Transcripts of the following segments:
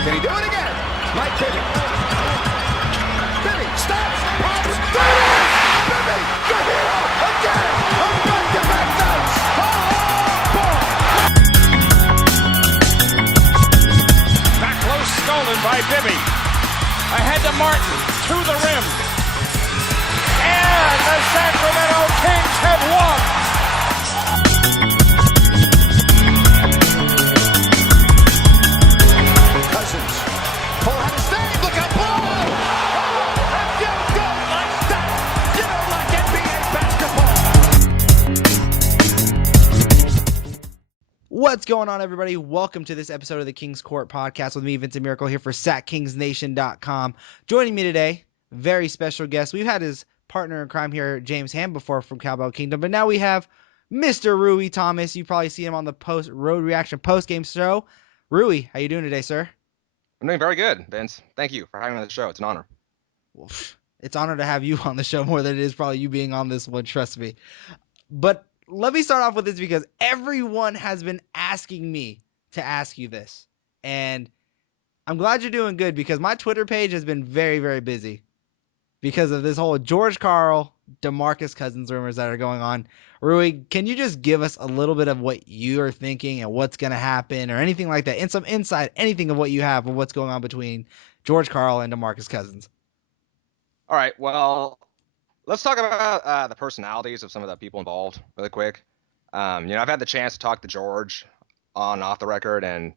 Can he do it again? Mike Bibby. Bibby stops, pops, there it is! Bibby, the hero, again! A back-to-back nights! Oh, boy! Back close, stolen by Bibby. Ahead to Martin, to the rim. And the Sacramento Kings have won! Cousins, full head of steam, look out below! Oh, if you don't like that, you don't like NBA basketball! What's going on, everybody? Welcome to this episode of the King's Court podcast with me, Vincent Miracle, here for SacKingsNation.com. Joining me today, very special guest. We've had his partner in crime here, James Ham, before from CowbellKingdom, but now we have Mr. Rui Thomas. You probably see him on the Road Reaction post-game show. Rui, how you doing today, sir? I'm doing very good, Vince. Thank you for having me on the show. It's an honor. Well, it's an honor to have you on the show more than it is probably you being on this one, trust me. But let me start off with this because everyone has been asking me to ask you this. And I'm glad you're doing good because my Twitter page has been very, very busy because of this whole George Karl, DeMarcus Cousins rumors that are going on. Rui, can you just give us a little bit of what you are thinking and what's going to happen or anything like that? And some insight, anything of what you have of what's going on between George Karl and DeMarcus Cousins. All right, well, let's talk about the personalities of some of the people involved really quick. I've had the chance to talk to George on and off the record, and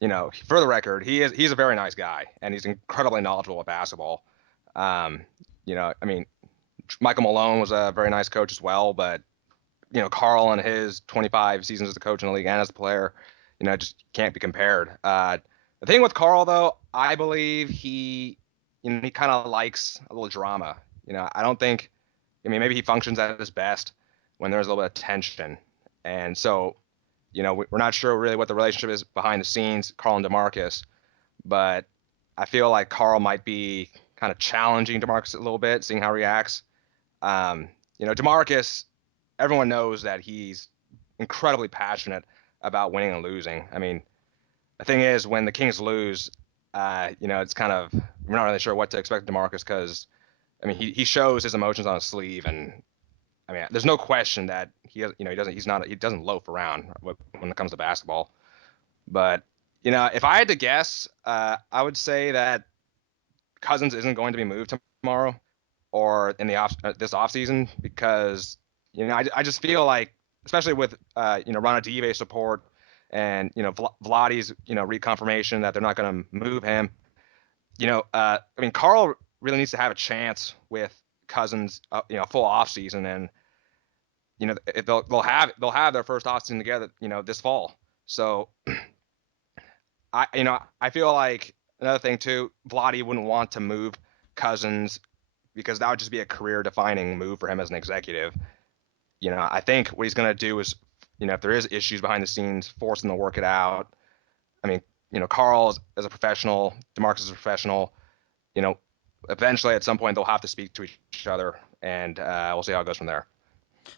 for the record, he's a very nice guy, and he's incredibly knowledgeable at basketball. Michael Malone was a very nice coach as well, but Karl and his 25 seasons as a coach in the league and as a player, just can't be compared. The thing with Karl, though, I believe he kind of likes a little drama. I don't think, maybe he functions at his best when there's a little bit of tension. And so, we're not sure really what the relationship is behind the scenes, Karl and DeMarcus, but I feel like Karl might be kind of challenging DeMarcus a little bit, seeing how he reacts. DeMarcus, everyone knows that he's incredibly passionate about winning and losing. I mean, the thing is, when the Kings lose, it's kind of, we're not really sure what to expect of DeMarcus because, he shows his emotions on his sleeve, and there's no question that he doesn't loaf around when it comes to basketball. But if I had to guess, I would say that Cousins isn't going to be moved tomorrow or in this offseason because I just feel like, especially with Ranadive support and Vlade's reconfirmation that they're not going to move him. Karl really needs to have a chance with Cousins, full offseason, and they'll have their first offseason together, this fall. So I feel like another thing too, Vlade wouldn't want to move Cousins because that would just be a career-defining move for him as an executive. I think what he's going to do is, if there is issues behind the scenes, force him to work it out. Karl is a professional, DeMarcus is a professional. Eventually at some point they'll have to speak to each other, and we'll see how it goes from there.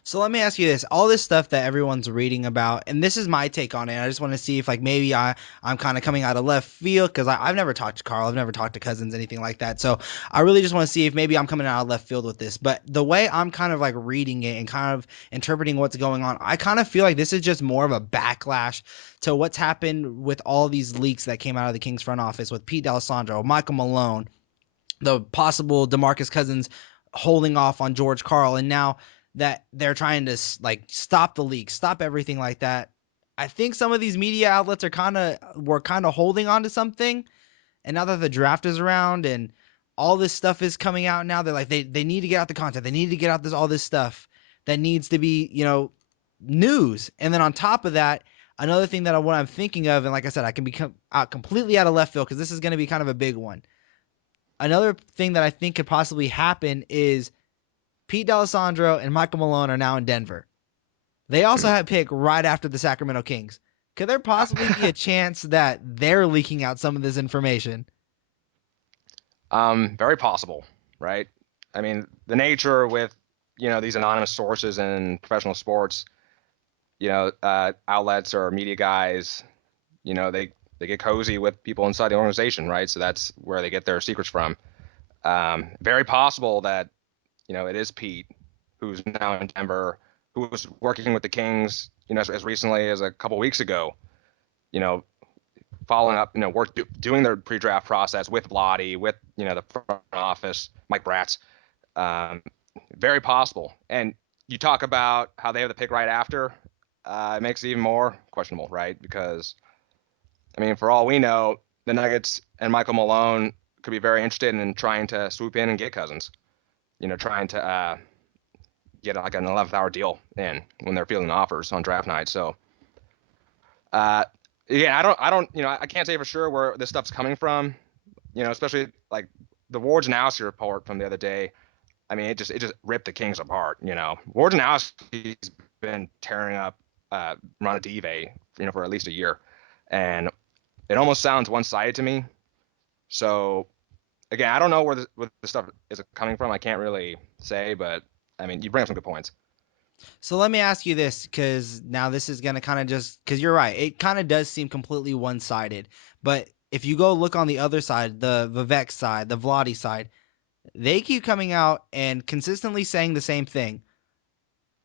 So let me ask you this. All this stuff that everyone's reading about, and this is my take on it. I just want to see if maybe I'm kind of coming out of left field because I've never talked to Karl. I've never talked to Cousins, anything like that. So I really just want to see if maybe I'm coming out of left field with this. But the way I'm kind of reading it and kind of interpreting what's going on, I kind of feel like this is just more of a backlash to what's happened with all these leaks that came out of the Kings front office with Pete D'Alessandro, Michael Malone, the possible DeMarcus Cousins holding off on George Karl, and now that they're trying to stop the leak, stop everything like that. I think some of these media outlets were kind of holding on to something. And now that the draft is around and all this stuff is coming out now, they're like, they need to get out the content. They need to get out all this stuff that needs to be, news. And then on top of that, another thing that what I'm thinking of, and like I said, I can become completely out of left field because this is going to be kind of a big one. Another thing that I think could possibly happen is Pete D'Alessandro and Michael Malone are now in Denver. They also had pick right after the Sacramento Kings. Could there possibly be a chance that they're leaking out some of this information? Very possible, right? The nature with, these anonymous sources in professional sports, outlets or media guys, they they get cozy with people inside the organization, right? So that's where they get their secrets from. Very possible that, it is Pete, who's now in Denver, who was working with the Kings, as recently as a couple weeks ago, you know, following up, doing their pre-draft process with Vlade, with, the front office, Mike Bratz. Very possible. And you talk about how they have the pick right after. It makes it even more questionable, right? Because, I mean, for all we know, the Nuggets and Michael Malone could be very interested in trying to swoop in and get Cousins. Trying to get like an 11th hour deal in when they're fielding offers on draft night. So, yeah, I don't, I can't say for sure where this stuff's coming from. Especially like the Wojnarowski report from the other day. I mean, it just ripped the Kings apart. Wojnarowski's been tearing up Ranadive, for at least a year, and it almost sounds one-sided to me. So, again, I don't know where the stuff is coming from. I can't really say, but I mean, you bring up some good points. So let me ask you this, because now this is going to kind of because you're right. It kind of does seem completely one-sided. But if you go look on the other side, the Vivek side, the Vlade side, they keep coming out and consistently saying the same thing.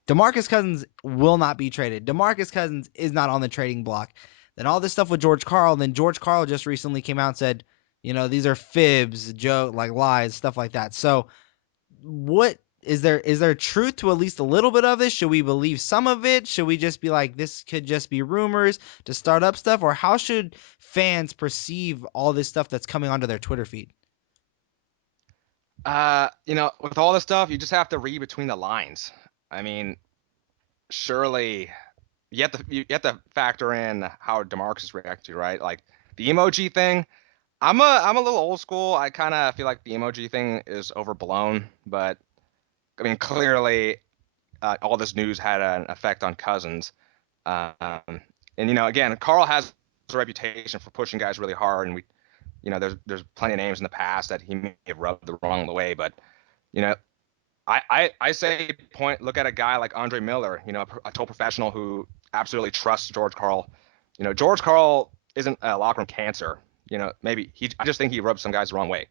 DeMarcus Cousins will not be traded. DeMarcus Cousins is not on the trading block. Then all this stuff with George Karl. Then George Karl just recently came out and said, these are fibs, joke, like lies, stuff like that. So what is there truth to at least a little bit of this? Should we believe some of it? Should we just be like, this could just be rumors to start up stuff? Or how should fans perceive all this stuff that's coming onto their Twitter feed? With all this stuff, you just have to read between the lines. I mean, surely you have to factor in how DeMarcus reacted, right? Like the emoji thing. I'm a little old school. I kind of feel like the emoji thing is overblown, but I mean, clearly, all this news had an effect on Cousins. And again, Karl has a reputation for pushing guys really hard, and there's plenty of names in the past that he may have rubbed the wrong way, but I say look at a guy like Andre Miller, a total professional who absolutely trusts George Karl. George Karl isn't a locker room cancer. Maybe I just think he rubs some guys the wrong way.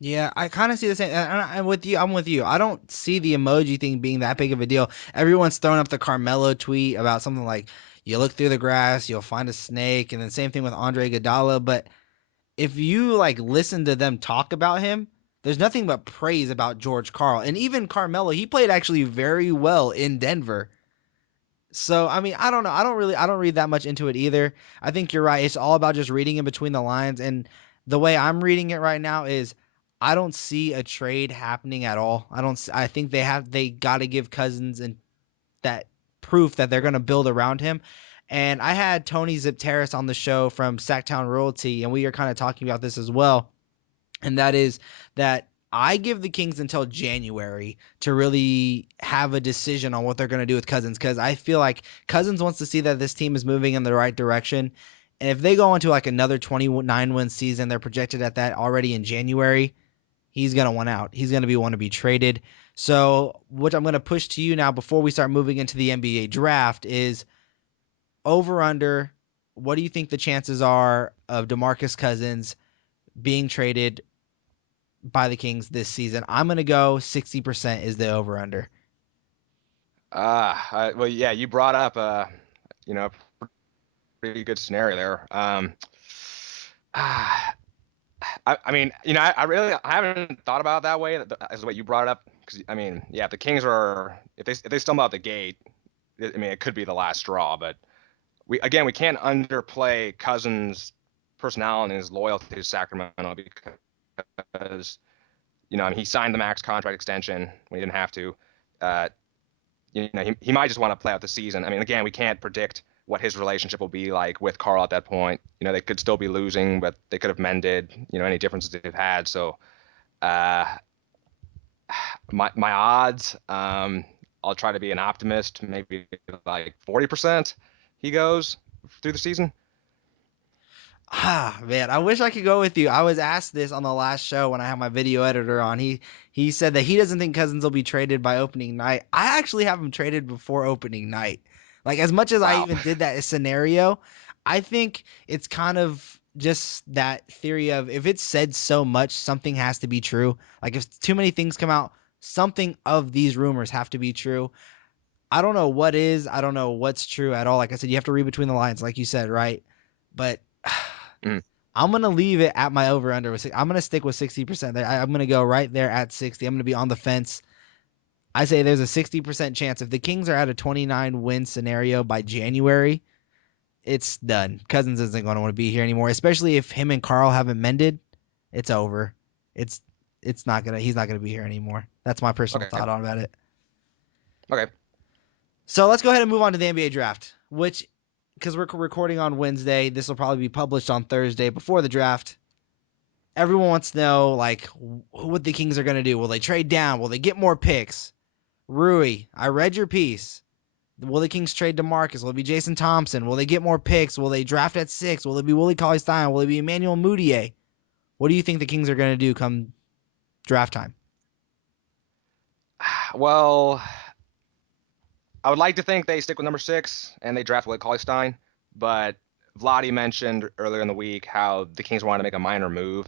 Yeah, I kind of see the same. And I'm with you. I'm with you. I don't see the emoji thing being that big of a deal. Everyone's throwing up the Carmelo tweet about something like, you look through the grass, you'll find a snake. And then same thing with Andre Iguodala. But if you like listen to them talk about him, there's nothing but praise about George Karl. And even Carmelo, he played actually very well in Denver. So, I mean, I don't know. I don't read that much into it either. I think you're right. It's all about just reading in between the lines. And the way I'm reading it right now is I don't see a trade happening at all. I think they got to give Cousins and that proof that they're going to build around him. And I had Tony Zipteris on the show from Sacktown Royalty, and we are kind of talking about this as well. And that is that I give the Kings until January to really have a decision on what they're going to do with Cousins, because I feel like Cousins wants to see that this team is moving in the right direction. And if they go into like another 29-win season, they're projected at that already in January, he's going to want out. He's going to want to be traded. So what I'm going to push to you now before we start moving into the NBA draft is over under. What do you think the chances are of DeMarcus Cousins being traded by the Kings this season? I'm going to go 60% is the over under. Well, yeah, you brought up pretty good scenario there. I mean, I haven't thought about it that way as the way you brought it up. Because I mean, yeah, if the Kings if they stumble out the gate, I mean, it could be the last straw. But we can't underplay Cousins' personality and his loyalty to Sacramento, because I mean, he signed the max contract extension when he didn't have to. He might just want to play out the season. I mean, again, we can't predict what his relationship will be like with Karl at that point. They could still be losing, but they could have mended, any differences they've had. So, my odds, I'll try to be an optimist, maybe like 40% he goes through the season. Man, I wish I could go with you. I was asked this on the last show when I had my video editor on. He said that he doesn't think Cousins will be traded by opening night. I actually have him traded before opening night. Like, as much as I Wow. even did that scenario, I think it's kind of just that theory of if it's said so much, something has to be true. Like if too many things come out, something of these rumors have to be true. I don't know what is. I don't know what's true at all. Like I said, you have to read between the lines, like you said, right? But Mm. I'm gonna leave it at my over under. I'm gonna stick with 60%. I'm gonna go right there at 60. I'm gonna be on the fence. I say there's a 60% chance if the Kings are at a 29 win scenario by January, it's done. Cousins isn't going to want to be here anymore, especially if him and Karl haven't mended. It's over. It's not gonna. He's not gonna be here anymore. That's my personal Okay. thought on about it. Okay. So let's go ahead and move on to the NBA draft, which because we're recording on Wednesday, this will probably be published on Thursday before the draft. Everyone wants to know like what the Kings are gonna do. Will they trade down? Will they get more picks? Rui, I read your piece. Will the Kings trade DeMarcus? Will it be Jason Thompson? Will they get more picks? Will they draft at 6? Will it be Willie Cauley-Stein? Will it be Emmanuel Mudiay? What do you think the Kings are going to do come draft time? Well, I would like to think they stick with number 6 and they draft Willie Cauley-Stein, but Vlade mentioned earlier in the week how the Kings wanted to make a minor move.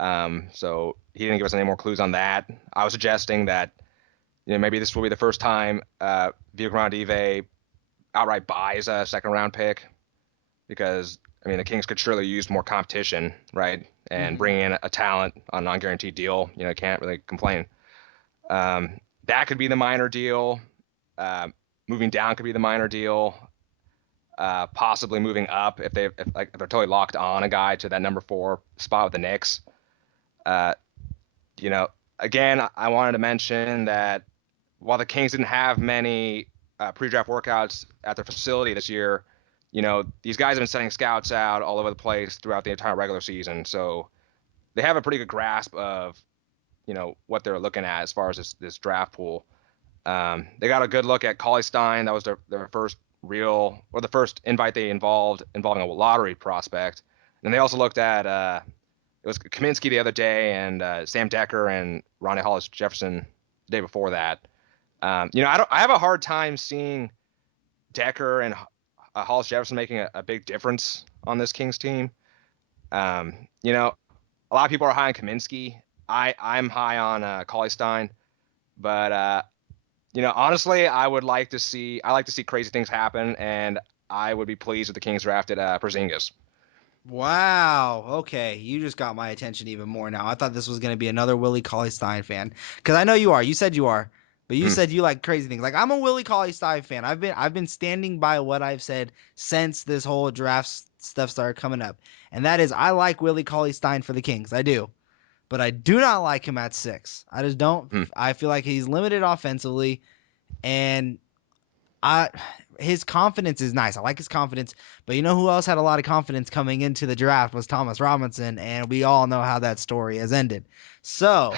So he didn't give us any more clues on that. I was suggesting that maybe this will be the first time Vivek Ranadive outright buys a second round pick because I mean the Kings could surely use more competition, right? And bring in a talent on a non-guaranteed deal, can't really complain. That could be the minor deal. Moving down could be the minor deal. Possibly moving up if they're totally locked on a guy to that number 4 spot with the Knicks. Again, I wanted to mention that while the Kings didn't have many pre-draft workouts at their facility this year, these guys have been sending scouts out all over the place throughout the entire regular season. So they have a pretty good grasp of, what they're looking at as far as this draft pool. They got a good look at Cauley-Stein. That was their first the first invite they involving a lottery prospect. And they also looked at it was Kaminsky the other day and Sam Decker and Ronnie Hollis Jefferson the day before that. I have a hard time seeing Decker and Hollis Jefferson making a big difference on this Kings team. A lot of people are high on Kaminsky. I'm high on Cauley-Stein, but honestly, I like to see crazy things happen, and I would be pleased if the Kings drafted Porzingis. Wow. Okay. You just got my attention even more now. I thought this was going to be another Willie Cauley-Stein fan because I know you are. You said you are. But you said you like crazy things. Like I'm a Willie Cauley-Stein fan. I've been standing by what I've said since this whole draft stuff started coming up. And that is I like Willie Cauley-Stein for the Kings. I do. But I do not like him at 6. I just don't. I feel like he's limited offensively, and his confidence is nice. I like his confidence, but you know who else had a lot of confidence coming into the draft was Thomas Robinson, and we all know how that story has ended. So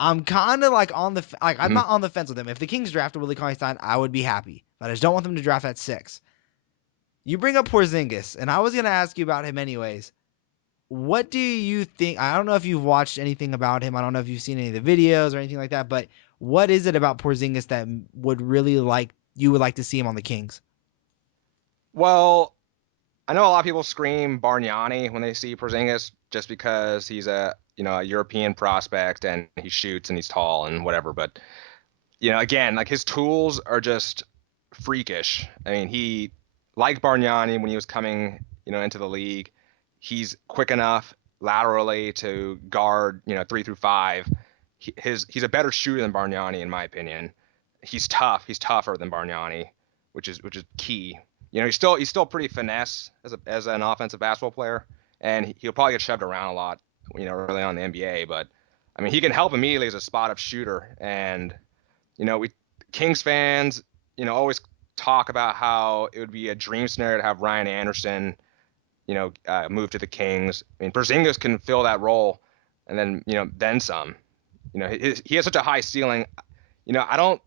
I'm kind of like I'm not on the fence with him. If the Kings drafted Willie Cauley-Stein, I would be happy, but I just don't want them to draft at 6. You bring up Porzingis, and I was gonna ask you about him anyways. What do you think? I don't know if you've watched anything about him. I don't know if you've seen any of the videos or anything like that, but what is it about Porzingis that you would like to see him on the Kings? Well, I know a lot of people scream Bargnani when they see Porzingis just because he's a European prospect and he shoots and he's tall and whatever. But again, like his tools are just freakish. I mean, he like Bargnani when he was coming into the league. He's quick enough laterally to guard 3 through 5. He's a better shooter than Bargnani in my opinion. He's tough. He's tougher than Bargnani, which is key. He's still pretty finesse as an offensive basketball player, and he'll probably get shoved around a lot, early on in the NBA. But I mean, he can help immediately as a spot up shooter. And we Kings fans, always talk about how it would be a dream scenario to have Ryan Anderson, move to the Kings. I mean, Porzingis can fill that role, and then some. He has such a high ceiling. Some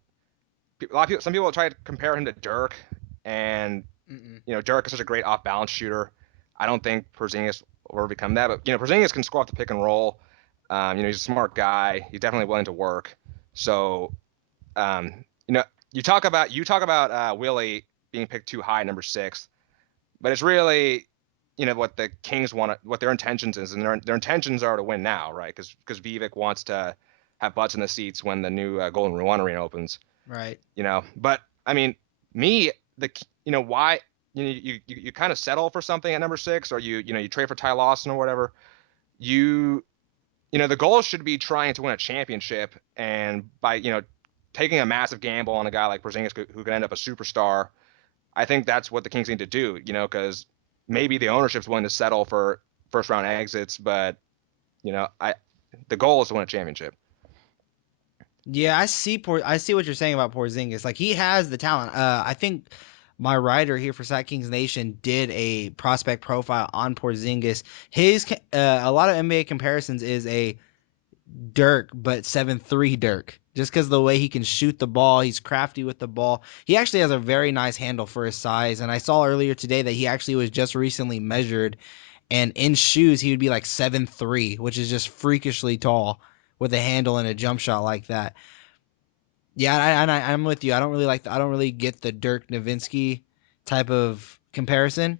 people try to compare him to Dirk, and Dirk is such a great off-balance shooter. I don't think Porzingis will ever become that, but Porzingis can score off the pick and roll. He's a smart guy. He's definitely willing to work. So, you talk about Willie being picked too high, number 6, but it's really, what the Kings want, what their intentions is, and their intentions are to win now, right? Because Vivek wants to have butts in the seats when the new Golden One Arena opens. Right. But I mean, why you kind of settle for something at number 6, or you trade for Ty Lawson or whatever. The goal should be trying to win a championship, and by taking a massive gamble on a guy like Porzingis who could end up a superstar. I think that's what the Kings need to do, because maybe the ownership's willing to settle for first round exits, but the goal is to win a championship. Yeah, I see what you're saying about Porzingis. Like, he has the talent. I think my writer here for Sack Kings Nation did a prospect profile on Porzingis. His a lot of NBA comparisons is a Dirk, but 7'3" Dirk. Just because the way he can shoot the ball, he's crafty with the ball. He actually has a very nice handle for his size. And I saw earlier today that he actually was just recently measured, and in shoes he would be like 7'3", which is just freakishly tall with a handle and a jump shot like that. Yeah, I'm with you. I don't really get the Dirk Nowitzki type of comparison.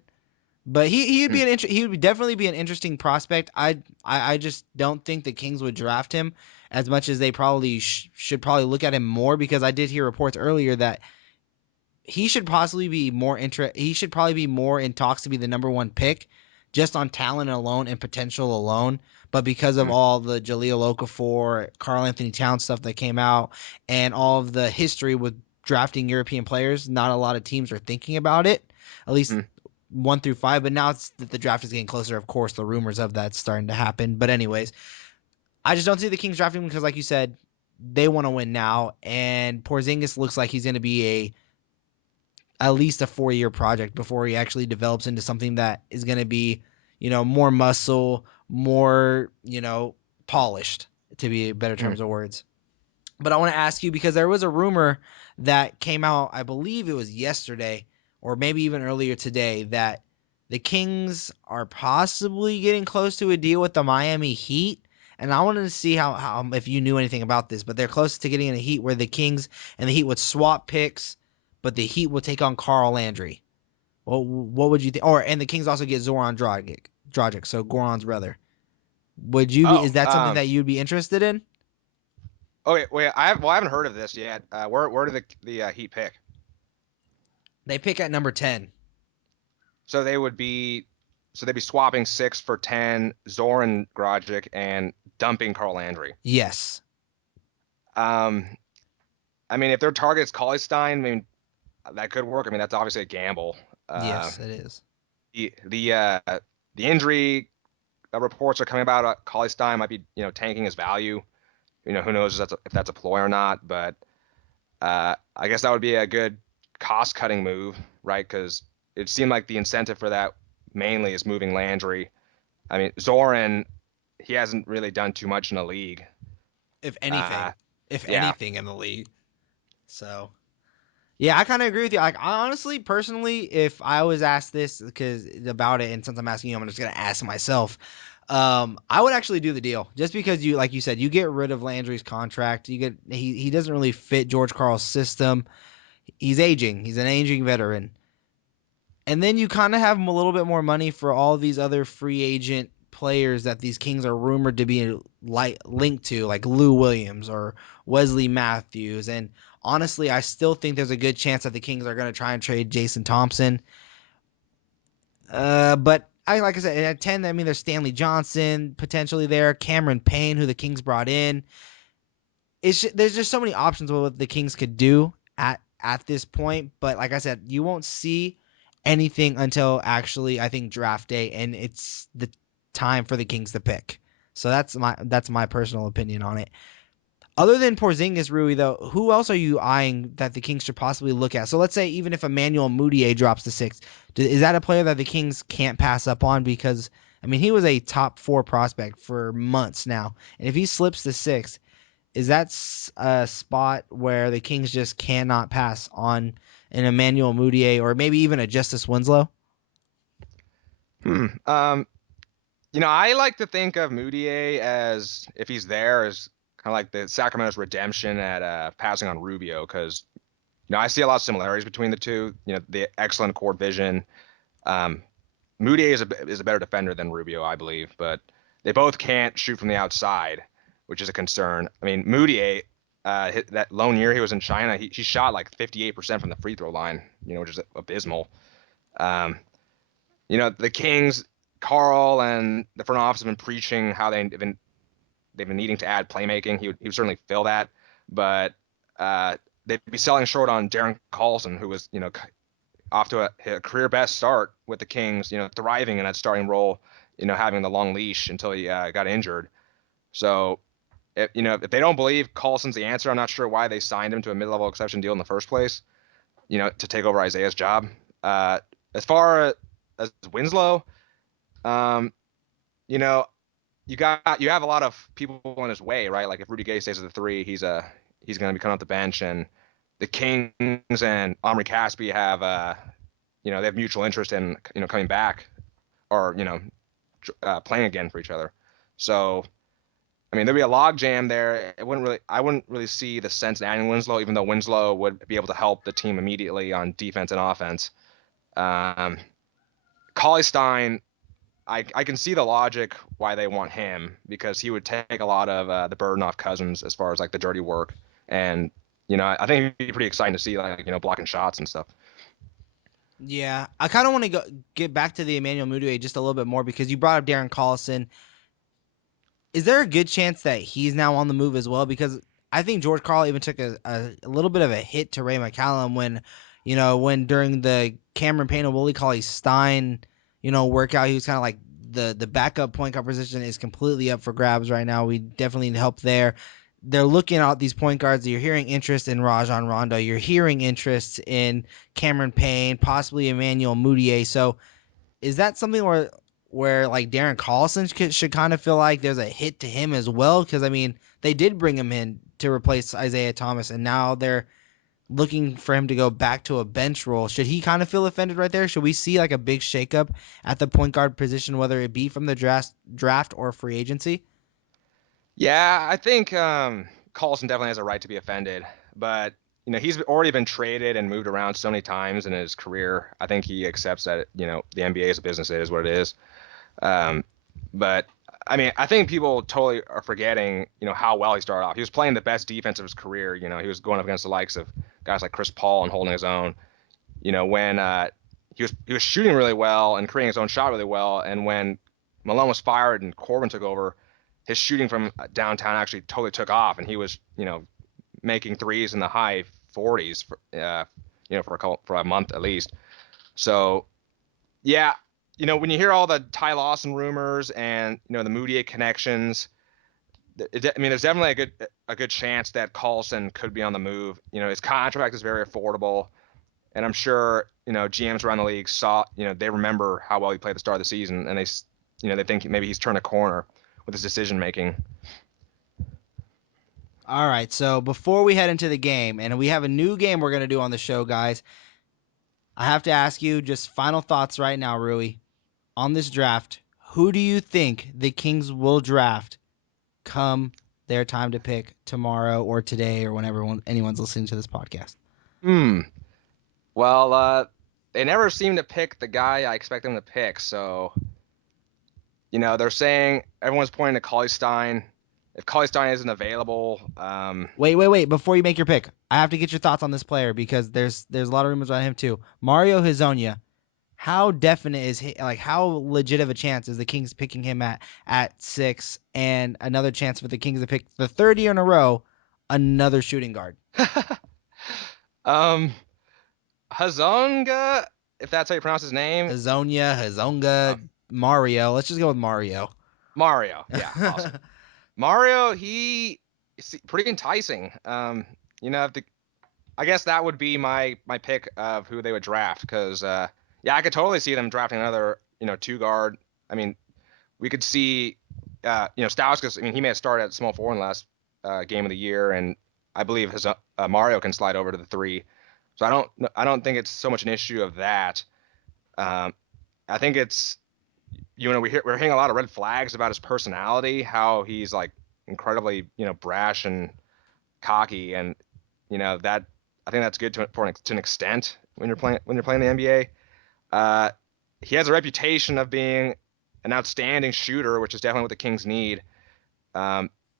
But he would definitely be an interesting prospect. I just don't think the Kings would draft him as much as they probably should probably look at him more, because I did hear reports earlier that he should possibly be he should probably be more in talks to be the number 1 pick, just on talent alone and potential alone. But because of all the Jahlil Okafor, Karl Anthony Towns stuff that came out, and all of the history with drafting European players, not a lot of teams are thinking about it. At least 1 through 5, but now it's that the draft is getting closer. Of course, the rumors of that's starting to happen. But anyways, I just don't see the Kings drafting him because, like you said, they want to win now, and Porzingis looks like he's going to be at least a 4-year project before he actually develops into something that is going to be, more muscle, more, polished, to be better terms of words. But I want to ask you, because there was a rumor that came out, I believe it was yesterday or maybe even earlier today, that the Kings are possibly getting close to a deal with the Miami Heat. And I wanted to see how if you knew anything about this, but they're close to getting in a Heat where the Kings and the Heat would swap picks, but the Heat will take on Carl Landry. Well, what would you think? And the Kings also get Zoran Dragic, so Goran's brother. Would you be? Is that something that you'd be interested in? Okay, wait. I haven't heard of this yet. Where do the Heat pick? They pick at number 10. So they'd be swapping 6 for 10, Zoran Dragic, and dumping Carl Landry. Yes. I mean, if their target's Cauley-Stein, I mean, that could work. I mean, that's obviously a gamble. Yes, it is. The injury reports are coming about. Cauley-Stein might be tanking his value. Who knows if that's a ploy or not. But I guess that would be a good cost-cutting move, right? Because it seemed like the incentive for that mainly is moving Landry. I mean, Zoran, he hasn't really done too much in the league. If anything in the league. So, yeah, I kind of agree with you. Like, honestly, personally, if I was asked this about it, and since I'm asking you, I'm just gonna ask myself. I would actually do the deal, just because like you said, you get rid of Landry's contract. He doesn't really fit George Karl's system. He's aging. He's an aging veteran. And then you kind of have him a little bit more money for all these other free agent players that these Kings are rumored to be linked to, like Lou Williams or Wesley Matthews. And honestly, I still think there's a good chance that the Kings are going to try and trade Jason Thompson. But like I said, at 10, I mean, there's Stanley Johnson potentially there, Cameron Payne, who the Kings brought in. There's just so many options of what the Kings could do at this point. But like I said, you won't see anything until actually, I think, draft day, and it's the time for the Kings to pick. So that's my personal opinion on it. Other than Porzingis, Rui, though, who else are you eyeing that the Kings should possibly look at? So let's say even if Emmanuel Mudiay drops to 6, is that a player that the Kings can't pass up on? Because, I mean, he was a top 4 prospect for months now. And if he slips to 6, is that a spot where the Kings just cannot pass on an Emmanuel Mudiay or maybe even a Justice Winslow? I like to think of Mudiay as, if he's there, as kind of like the Sacramento's redemption at passing on Rubio, because I see a lot of similarities between the two. The excellent court vision, Moutier is a better defender than Rubio, I believe, but they both can't shoot from the outside, which is a concern. I mean, Moutier, that lone year he was in China, he shot like 58% from the free throw line, which is abysmal. The Kings, Karl and the front office have been preaching how they've been needing to add playmaking. He would certainly fill that, but they'd be selling short on Darren Collison, who was off to a career best start with the Kings, thriving in that starting role, having the long leash until he got injured. So, if they don't believe Colson's the answer, I'm not sure why they signed him to a mid-level exception deal in the first place, to take over Isaiah's job. As far as Winslow, you have a lot of people in his way, right? Like if Rudy Gay stays at the 3, he's going to be coming off the bench, and the Kings and Omri Caspi have they have mutual interest in coming back or playing again for each other. So I mean, there'd be a log jam there. I wouldn't really see the sense in adding Winslow, even though Winslow would be able to help the team immediately on defense and offense. Cauley-Stein, I can see the logic why they want him, because he would take a lot of the burden off Cousins as far as like the dirty work, and I think it'd be pretty exciting to see like blocking shots and stuff. Yeah, I kind of want to get back to the Emmanuel Mudiay just a little bit more, because you brought up Darren Collison. Is there a good chance that he's now on the move as well? Because I think George Karl even took a little bit of a hit to Ray McCallum when during the Cameron Payne and Willie Cauley-Stein, workout, he was kind of like the backup point guard position is completely up for grabs right now. We definitely need help there. They're looking at these point guards. You're hearing interest in Rajon Rondo. You're hearing interest in Cameron Payne, possibly Emmanuel Mudiay. So is that something where like Darren Collison should kind of feel like there's a hit to him as well? Because I mean, they did bring him in to replace Isaiah Thomas, and now they're looking for him to go back to a bench role. Should he kind of feel offended right there? Should we see like a big shakeup at the point guard position, whether it be from the draft or free agency? Yeah, I think Collison definitely has a right to be offended, but he's already been traded and moved around so many times in his career. I think he accepts that the NBA is a business. It is what it is. But I mean, I think people totally are forgetting how well he started off. He was playing the best defense of his career. He was going up against the likes of guys like Chris Paul and holding his own. When he was shooting really well and creating his own shot really well, and when Malone was fired and Corbin took over, his shooting from downtown actually totally took off, and he was making threes in the high 40s for a month at least. So yeah, when you hear all the Ty Lawson rumors and the Moutier connections, there's definitely a good chance that Collison could be on the move. His contract is very affordable, and I'm sure GMs around the league saw they remember how well he played at the start of the season, and they think maybe he's turned a corner with his decision making. All right, so before we head into the game, and we have a new game we're going to do on the show, guys, I have to ask you just final thoughts right now, Rui, on this draft. Who do you think the Kings will draft come their time to pick tomorrow or today or whenever anyone's listening to this podcast? Well, they never seem to pick the guy I expect them to pick, so they're saying everyone's pointing to Cauley-Stein. If Cauley-Stein isn't available, Wait! Before you make your pick, I have to get your thoughts on this player, because there's a lot of rumors on him too. Mario Hezonja, how definite is he? Like, how legit of a chance is the Kings picking him at 6, and another chance for the Kings to pick the third year in a row another shooting guard? Hezonja, if that's how you pronounce his name. Hezonja, Mario. Let's just go with Mario. Mario, yeah, awesome. Mario, he's pretty enticing. I guess that would be my pick of who they would draft, because I could totally see them drafting another 2 guard. I mean, we could see Stauskas. I mean, he may have started at small forward in the last game of the year, and I believe his Mario can slide over to the 3. So I don't think it's so much an issue of that. I think it's we're hearing a lot of red flags about his personality, how he's like incredibly brash and cocky, and that I think that's good to an extent when you're playing the NBA. he has a reputation of being an outstanding shooter, which is definitely what the Kings need.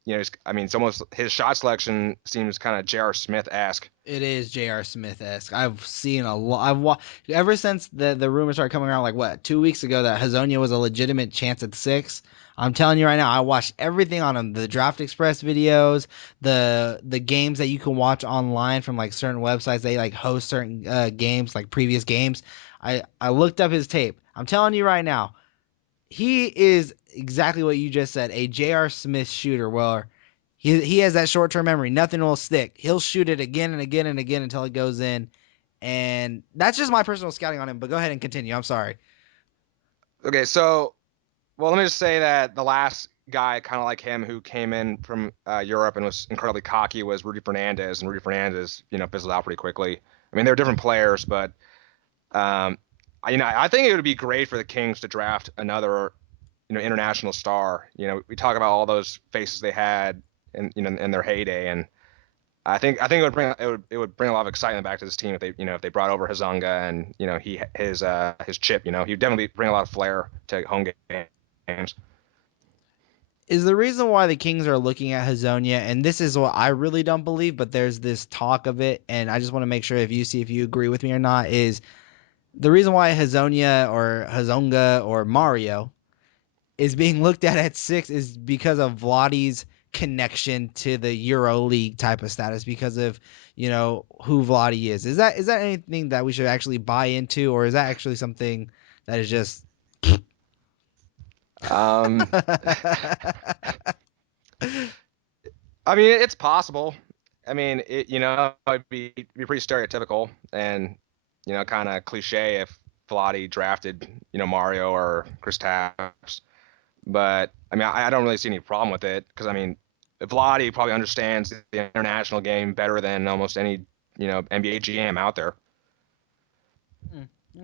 It's almost his shot selection seems kind of J.R. Smith-esque. It is J.R. Smith-esque. I've seen a lot. Ever since the rumors started coming around, like what, 2 weeks ago, that Hazonia was a legitimate chance at 6. I'm telling you right now, I watched everything on him. The Draft Express videos, the games that you can watch online from like certain websites. They like host certain games, like previous games. I looked up his tape. I'm telling you right now, he is exactly what you just said, a J.R. Smith shooter. Where he has that short term memory. Nothing will stick. He'll shoot it again and again and again until it goes in. And that's just my personal scouting on him. But go ahead and continue. I'm sorry. Okay, so well, let me just say that the last guy kind of like him who came in from Europe and was incredibly cocky was Rudy Fernandez, and Rudy Fernandez, fizzled out pretty quickly. I mean, they're different players, but I think it would be great for the Kings to draft another, international star. We talk about all those faces they had in their heyday, and I think it would bring a lot of excitement back to this team if they brought over Hazunga and his chip. He'd definitely bring a lot of flair to home games. Is the reason why the Kings are looking at Hazonia, and this is what I really don't believe, but there's this talk of it, and I just want to make sure if you agree with me or not, is the reason why Hazonia or Hazonga or Mario is being looked at 6 is because of Vladi's connection to the Euro League type of status, because of who Vladi is. Is that anything that we should actually buy into, or is that actually something that is just I mean, it's possible. I mean, it'd be pretty stereotypical and kind of cliche if Vladi drafted Mario or Kristaps. But I mean, I don't really see any problem with it because I mean, Vlade probably understands the international game better than almost any NBA GM out there.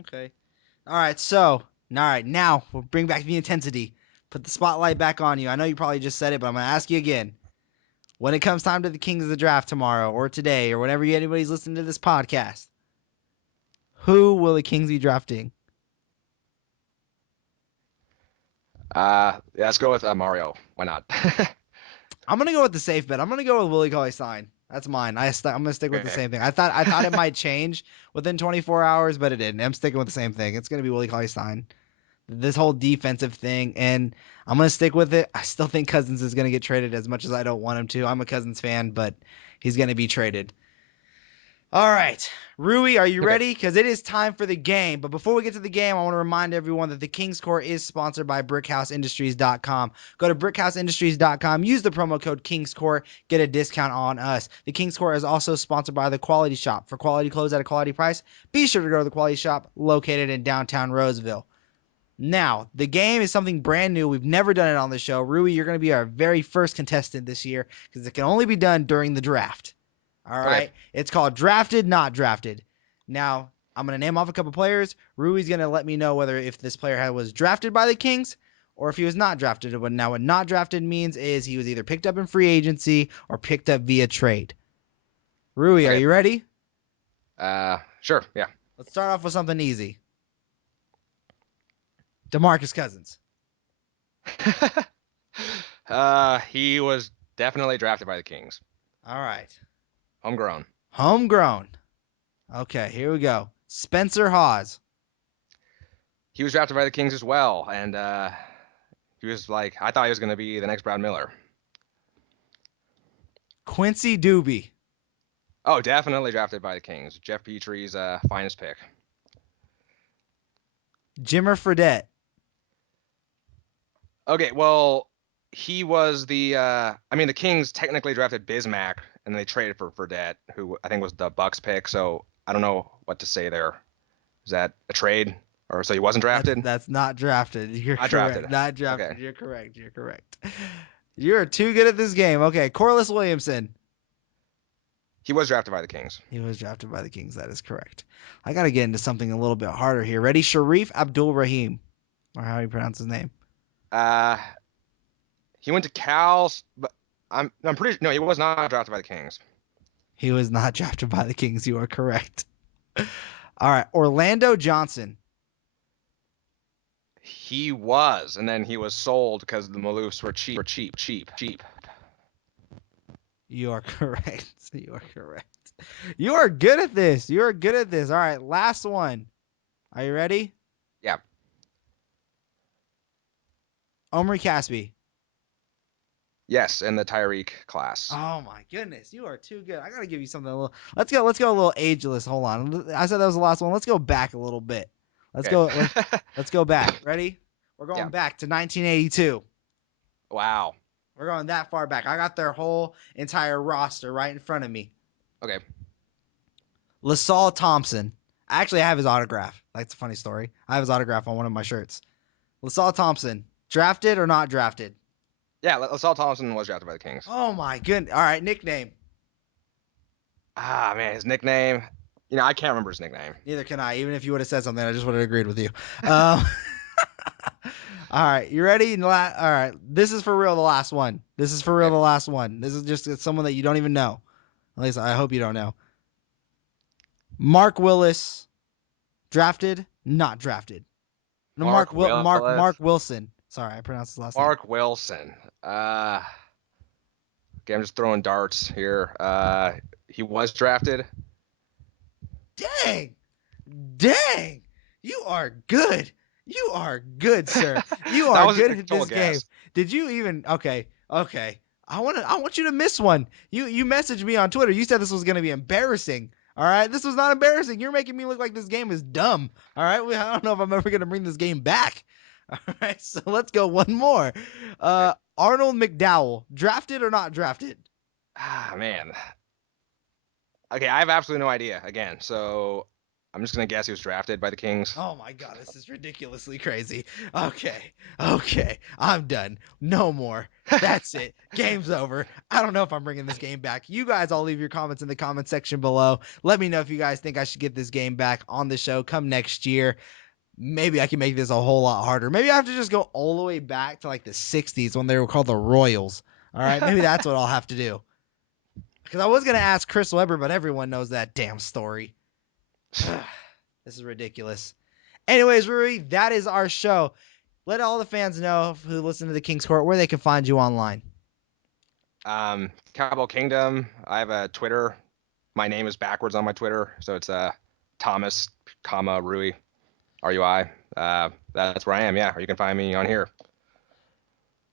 Okay. All right. So, now we'll bring back the intensity. Put the spotlight back on you. I know you probably just said it, but I'm going to ask you again. When it comes time to the Kings of the Draft tomorrow or today or whenever anybody's listening to this podcast, who will the Kings be drafting? Yeah, let's go with Mario. Why not? I'm going to go with the safe bet. I'm going to go with Willie Cauley-Stein. That's mine. I'm going to stick with the same thing. I thought it might change within 24 hours, but it didn't. I'm sticking with the same thing. It's going to be Willie Cauley-Stein. This whole defensive thing, and I'm going to stick with it. I still think Cousins is going to get traded as much as I don't want him to. I'm a Cousins fan, but he's going to be traded. All right. Rui, are you ready? Because it is time for the game. But before we get to the game, I want to remind everyone that the Kings Court is sponsored by BrickHouseIndustries.com. Go to BrickHouseIndustries.com. Use the promo code Kings Court. Get a discount on us. The Kings Court is also sponsored by The Quality Shop. For quality clothes at a quality price, be sure to go to The Quality Shop located in downtown Roseville. Now, the game is something brand new. We've never done it on the show. Rui, you're going to be our very first contestant this year because it can only be done during the draft. All right. Okay. It's called Drafted, Not Drafted. Now, I'm going to name off a couple players. Rui's going to let me know whether if this player was drafted by the Kings or if he was not drafted. Now, what not drafted means is he was either picked up in free agency or picked up via trade. Rui, Are you ready? Sure. Yeah. Let's start off with something easy. DeMarcus Cousins. He was definitely drafted by the Kings. All right. Homegrown. Okay, here we go. Spencer Hawes. He was drafted by the Kings as well, and he was like, I thought he was going to be the next Brad Miller. Quincy Douby. Oh, definitely drafted by the Kings. Jeff Petrie's finest pick. Jimmer Fredette. Okay, well, he was the Kings technically drafted Bismack, and they traded for Fredette, who I think was the Bucks pick, so I don't know what to say there. Is that a trade? Or so he wasn't drafted? That's not drafted. You're not correct. Drafted. Not drafted. Okay. You're correct. You're too good at this game. Okay, Corliss Williamson. He was drafted by the Kings. He was drafted by the Kings. That is correct. I got to get into something a little bit harder here. Ready? Sharif Abdul-Rahim. Or how do you pronounce his name? He went to Cal, but I'm pretty no, he was not drafted by the Kings. He was not drafted by the Kings. You are correct. All right, Orlando Johnson. He was, and then he was sold because the Maloofs were cheap. You are correct. You are correct. You are good at this. You are good at this. All right, last one. Are you ready? Yeah. Omri Caspi. Yes, in the Tyreek class. Oh my goodness, you are too good. I gotta give you something a little. Let's go a little ageless. Hold on. I said that was the last one. Let's go back a little bit. Let's Okay. go. Let's go back. Ready? We're going Yeah. back to 1982. Wow. We're going that far back. I got their whole entire roster right in front of me. Okay. LaSalle Thompson. Actually, I have his autograph. That's a funny story. I have his autograph on one of my shirts. LaSalle Thompson, drafted or not drafted? Yeah, LaSalle Thompson was drafted by the Kings. Oh my goodness. All right, nickname. Ah, man, his nickname. I can't remember his nickname. Neither can I. Even if you would have said something, I just would have agreed with you. All right, you ready? All right, this is for real. The last one. This is for real. Okay. The last one. This is just someone that you don't even know. At least I hope you don't know. Mark Willis, drafted, not drafted. No, Mark Wilson. Sorry, I pronounced his last name. Mark Wilson. Okay, I'm just throwing darts here. He was drafted. Dang. You are good. You are good, sir. You That are was a good at total this game. guess. Did you even okay. I want you to miss one. You messaged me on Twitter. You said this was gonna be embarrassing. All right. This was not embarrassing. You're making me look like this game is dumb. All right. I don't know if I'm ever gonna bring this game back. All right, so let's go one more. Arnold McDowell, drafted or not drafted? Ah, man. Okay, I have absolutely no idea again. So I'm just gonna guess he was drafted by the Kings. Oh my god, this is ridiculously crazy. Okay, I'm done. No more. That's it. Game's over. I don't know if I'm bringing this game back. You guys all leave your comments in the comment section below. Let me know if you guys think I should get this game back on the show come next year. Maybe I can make this a whole lot harder. Maybe I have to just go all the way back to like the 60s when they were called the Royals. All right, maybe that's what I'll have to do. Because I was going to ask Chris Webber, but everyone knows that damn story. This is ridiculous. Anyways, Rui, that is our show. Let all the fans know who listen to the King's Court where they can find you online. CowbellKingdom. I have a Twitter. My name is backwards on my Twitter, so it's Thomas, Rui, RUI. That's where I am. Yeah, or you can find me on here.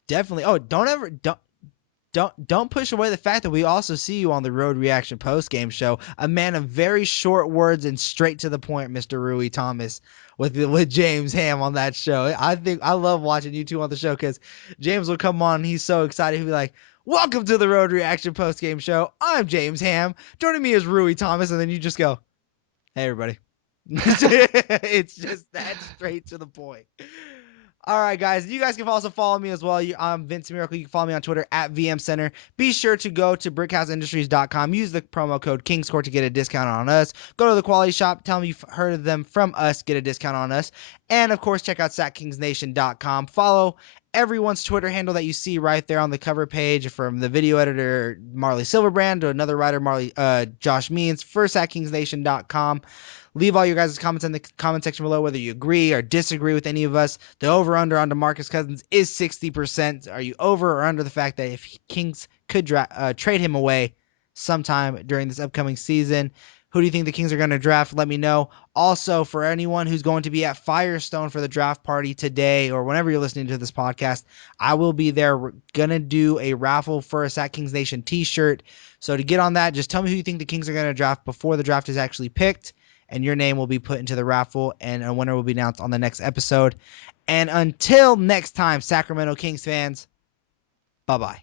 Definitely. Oh, don't push away the fact that we also see you on the Road Reaction post-game show. A man of very short words and straight to the point, Mr. Rui Thomas, with James Ham on that show. I love watching you two on the show because James will come on and he's so excited. He'll be like, "Welcome to the Road Reaction post-game show. I'm James Ham. Joining me is Rui Thomas," and then you just go, "Hey, everybody." It's just that straight to the point. All right, guys. You guys can also follow me as well. I'm Vince Miracle. You can follow me on Twitter at VM Center. Be sure to go to brickhouseindustriescom. Use the promo code KingsCourt to get a discount on us. Go to the quality shop. Tell them you've heard of them from us. Get a discount on us. And, of course, check out SackKingsNation.com. Follow everyone's Twitter handle that you see right there on the cover page, from the video editor Marley Silverbrand to another writer Josh Means for SackKingsNation.com. Leave all your guys' comments in the comment section below, whether you agree or disagree with any of us. The over-under on DeMarcus Cousins is 60%. Are you over or under the fact that if Kings could trade him away sometime during this upcoming season? Who do you think the Kings are going to draft? Let me know. Also, for anyone who's going to be at Firestone for the draft party today or whenever you're listening to this podcast, I will be there. We're going to do a raffle for a Sack Kings Nation t-shirt. So to get on that, just tell me who you think the Kings are going to draft before the draft is actually picked, and your name will be put into the raffle, and a winner will be announced on the next episode. And until next time, Sacramento Kings fans, bye-bye.